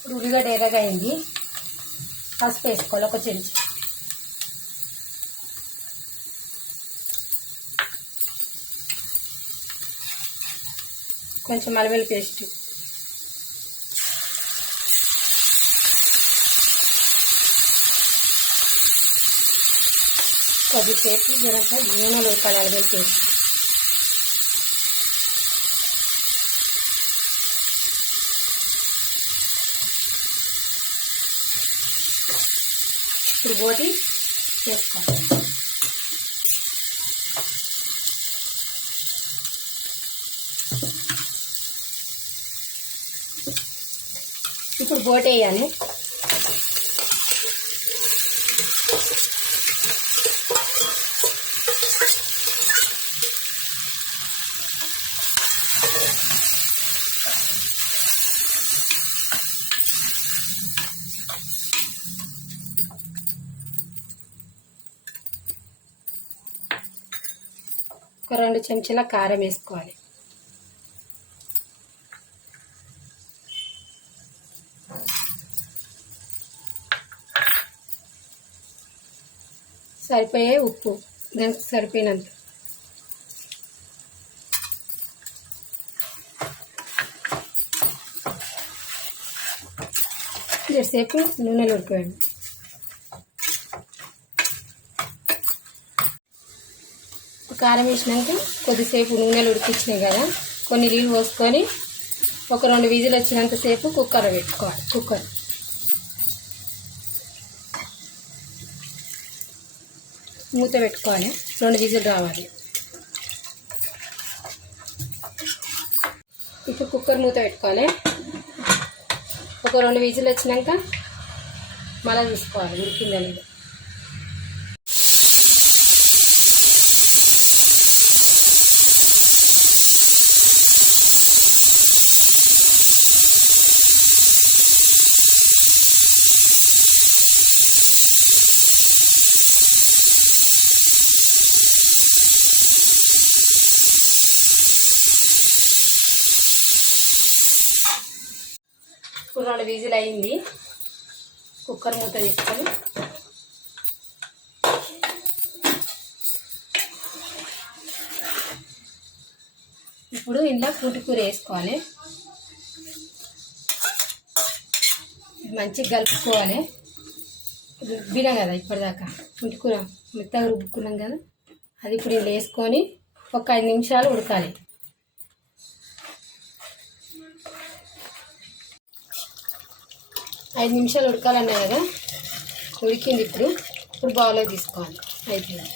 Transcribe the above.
ఇప్పుడు ఉల్లిగడ్డ ఎర్రగా అయింది. పసుపు వేసుకోవాలి, ఒక చెంచా. కొంచెం అల్లం వెల్లుల్లి పేస్ట్, కొద్దిసేపు జరంతా నూనెలో వేయాలి. అల్లం వెల్లుల్లి పేస్ట్ ఇప్పుడు బోటి వేసుకోవాలి. ఇప్పుడు బోటి వేయాలి. ఒక 2 చెంచాల కారం వేసుకోవాలి. సరిపోయే ఉప్పు, దానికి సరిపోయినంత. జరసేపు నూనెలో ఉడిపోయండి. కారం వేసినాక కొద్దిసేపు నూనెలు ఉడికించినాయి కదా, కొన్ని నీళ్ళు పోసుకొని ఒక 2 విజిల్ వచ్చినంతసేపు కుక్కర్ పెట్టుకోవాలి. కుక్కర్ మూత పెట్టుకోవాలి, 2 విజిల్ రావాలి. ఇప్పుడు కుక్కర్ మూత పెట్టుకోవాలి. ఒక 2 విజిల్ వచ్చినాక మళ్ళీ చూసుకోవాలి ఉడికిందనేది. ఇప్పుడు 2 విజిల్ అయింది. కుక్కర్ మూత తీసుకొని ఇప్పుడు ఇందులో పూటి కూర వేసుకోవాలి. మంచిగా కలుపుకోవాలి. రుబ్బినాం కదా ఇప్పటిదాకా, పూటి కూర మెత్తగా రుబ్బుకున్నాం కదా, అది ఇప్పుడు ఇందులో వేసుకొని ఒక 5 నిమిషాలు ఉడకాలి. ఐదు నిమిషాలు ఉడకాలన్నా కదా, ఉడికింది. ఇప్పుడు బౌల్లో తీసుకోవాలి. అయిపోయింది.